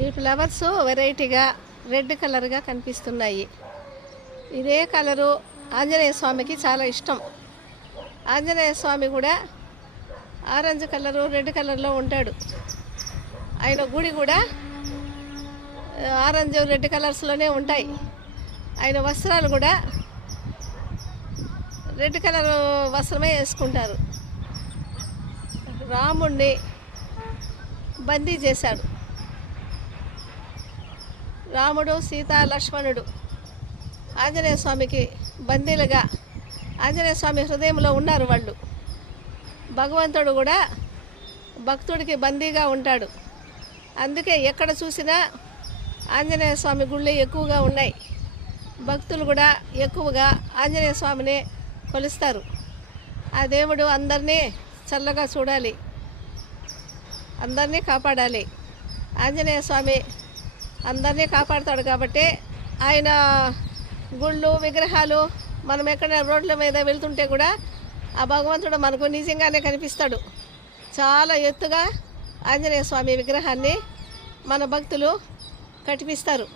ఈ ఫ్లవర్స్ వెరైటీగా రెడ్ కలర్గా కనిపిస్తున్నాయి. ఇదే కలరు ఆంజనేయ స్వామికి చాలా ఇష్టం. ఆంజనేయ స్వామి కూడా ఆరెంజ్ కలరు రెడ్ కలర్లో ఉంటాడు. ఆయన గుడి కూడా ఆరెంజ్ రెడ్ కలర్స్లోనే ఉంటాయి. ఆయన వస్త్రాలు కూడా రెడ్ కలర్ వస్త్రమే వేసుకుంటారు. రాముణ్ణి బందీ చేశాడు. రాముడు, సీత, లక్ష్మణుడు ఆంజనేయ స్వామికి బందీలుగా ఆంజనేయ స్వామి హృదయంలో ఉన్నారు వాళ్ళు. భగవంతుడు కూడా భక్తుడికి బందీగా ఉంటాడు. అందుకే ఎక్కడ చూసినా ఆంజనేయ స్వామి గుళ్ళు ఎక్కువగా ఉన్నాయి. భక్తులు కూడా ఎక్కువగా ఆంజనేయ స్వామిని కొలుస్తారు. ఆ దేవుడు అందరినీ చల్లగా చూడాలి, అందరినీ కాపాడాలి. ఆంజనేయ స్వామి అందరినీ కాపాడుతాడు కాబట్టి ఆయన గుళ్ళు, విగ్రహాలు మనం ఎక్కడ రోడ్ల మీద వెళ్తుంటే కూడా ఆ భగవంతుడు మనకు నిజంగానే కనిపిస్తాడు. చాలా ఎత్తుగా ఆంజనేయ స్వామి విగ్రహాన్ని మన భక్తులు కట్టిపిస్తారు.